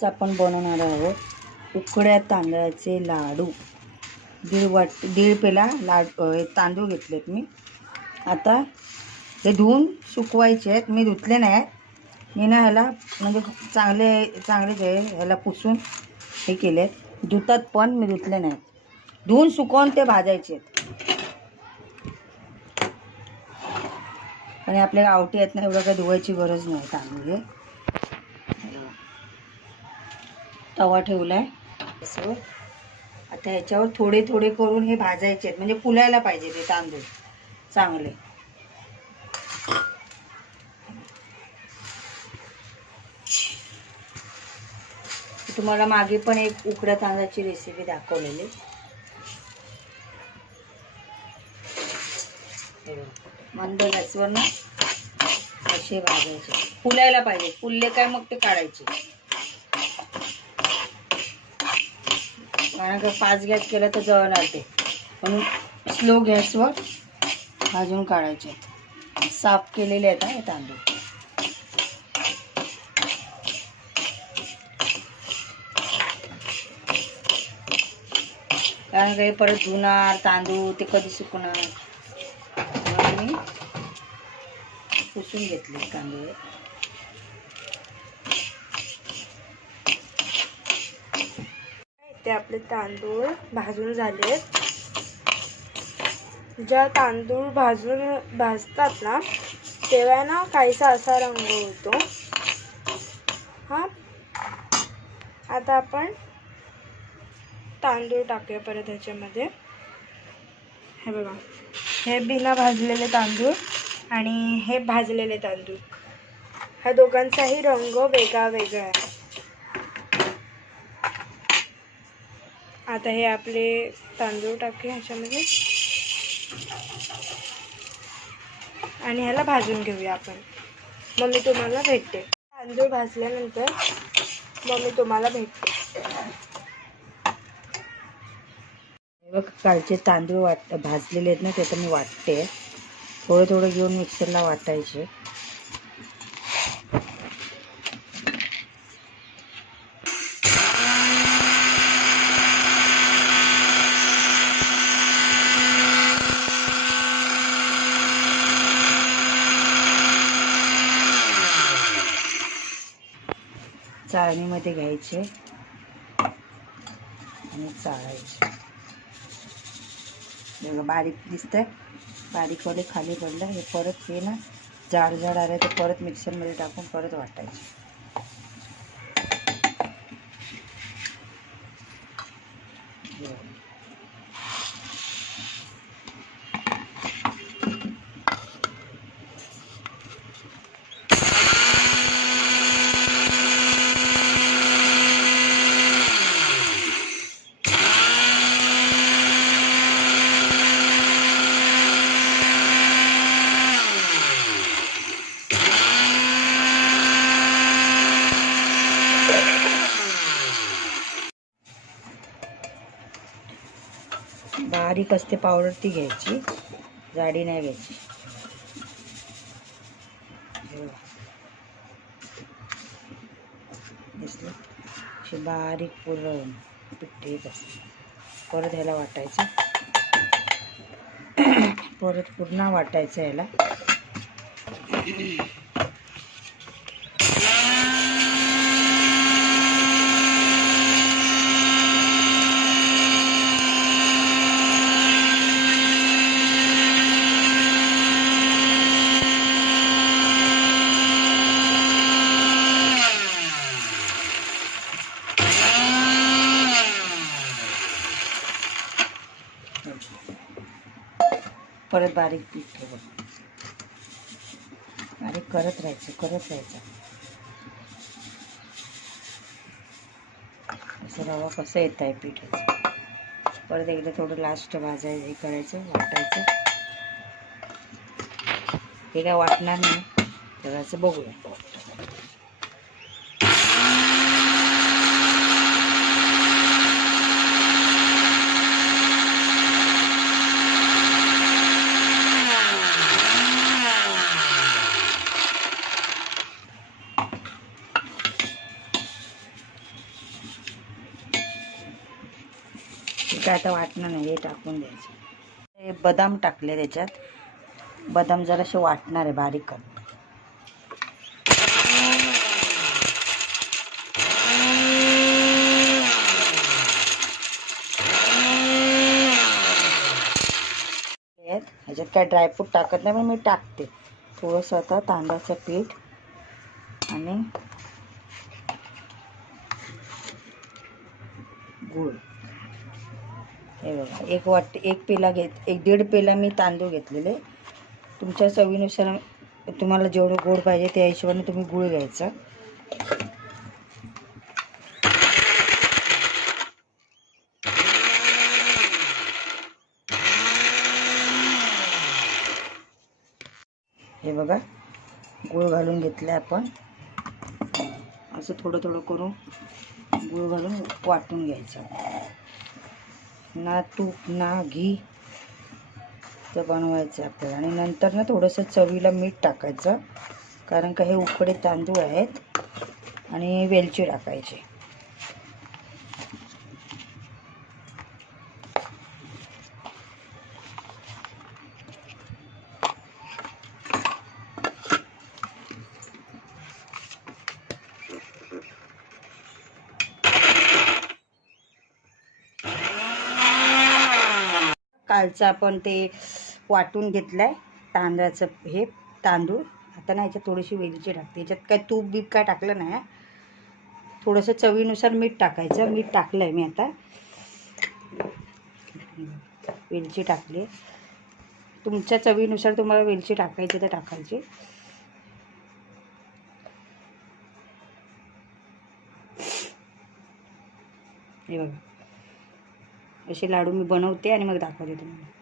आज आपण बनवणार आहोत उकड्या तांदळाचे लाडू। दीड पेला तांदूळ घेतलेत मी। आता हे धुवून सुकवायचे आहेत। मी धुतले नाही, मी ना ह्याला म्हणजे चांगले ह्याला पुसून हे केले। धुतात पण मी धुतले नाही, धुवून सुकवून ते भाजायचे आहेत। आणि आपल्याला आवटी आहेत ना, एवढं काही धुवायची गरज नाही। तांदूळ हे तवा ठेवलाय असं। आता ह्याच्यावर थोडे थोडे करून हे भाजायचे आहेत, म्हणजे फुलायला पाहिजे ते तांदूळ चांगले। तुम्हाला मागे पण एक उकड्या तांदळाची रेसिपी दाखवलेली। मंद गॅसवर ना असे भाजायचे, फुलायला पाहिजे। फुलले काय मग ते काढायचे, कारण का फास्ट गॅस केला तर जळणार ते, म्हणून स्लो गॅसवर भाजून काढायचे। साफ केलेले आहेत हे तांदूळ। कारण का हे परत धुणार तांदूळ, ते कधी सुकणार, म्हणून मी पुसून घेतले तांदूळ। ते आपले तांदूळ भाजून झाले। ज्या तांदूळ भाजतात ना तेव्हा ना काहीसा असा रंग होतो। हा, आता आपण तांदूळ टाकूया परत ह्याच्यामध्ये। हे बघा, हे बिना भाजलेले तांदूळ आणि हे भाजलेले तांदूळ, ह्या दोघांचाही रंग वेगळा वेगळा आहे। आता हे आपले तांदूळ टाकूया ह्याच्यामध्ये आणि ह्याला भाजून घेऊया आपण। मग मी तुम्हाला भेटते। तांदूळ भाजल्यानंतर मग मी तुम्हाला भेटते। बघ, कालचे तांदूळ भाजलेले आहेत ना, ते तर मी वाटते। थोडे थोडे घेऊन मिक्सरला वाटायचे। चाळणीमध्ये घ्यायचे आणि चाळायचे। बघा, बारीक दिसतंय, बारीक वाले खाली पडलं। हे परत हे ना जाड आले तर परत मिक्सरमध्ये टाकून परत वाटायचे। बारीक असते पावडर, ती घ्यायची, जाडी नाही घ्यायची। दिसलं, अशी बारीक पूर्ण पिठी असते। परत ह्याला वाटायचं, परत पूर्ण वाटायचं ह्याला। परत बारीक पीठ ठेव, बारीक करत राहायचं। असं रवा कसं येत आहे पिठाचं। परत एकदा थोडं लास्ट भाजायचं, हे करायचं, वाटायचं। हे काय वाटणार नाही, जरासं बघूया। काय आता वाटणार नाही, हे टाकून द्यायचं. हे बदाम टाकले त्याच्यात, बदाम जरासे वाटणार आहे बारीक करून. ह्याच्यात काय ड्रायफ्रूट टाकत नाही, पण मी टाकते थोडंसं. आता तांदळाचं पीठ आणि गूळ. हे बघा, एक पेला एक दीड पेला मी तांदूळ घेतलेले. तुमच्या चवीनुसार तुम्हाला जेवढं गोड पाहिजे त्या हिशोबाने तुम्ही गूळ घ्यायचा. हे बघा, गूळ घालून घेतलं आपण. असं थोडं थोडं करून गूळ घालून वाटून घ्यायचं. ना तूप ना घी तर बनवायचं आपल्याला. आणि नंतर ना थोडंसं चवीला मीठ टाकायचं, कारण का हे उकडे तांदूळ आहेत. आणि वेलची टाकायची. कालचं आपण ते वाटून घेतलंय तांदळाचं हे तांदूळ. आता ना ह्याच्यात थोडीशी वेलची टाकते. ह्याच्यात काय तूप बीप काय टाकलं नाही. थोडंसं चवीनुसार मीठ टाकायचं. मीठ टाकलं आहे मी आता. वेलची टाकली. तुमच्या चवीनुसार तुम्हाला वेलची टाकायची तर टाकायची. हे बघा, असे लाडू मी बनवते आणि मग दाखवते तुम्हाला.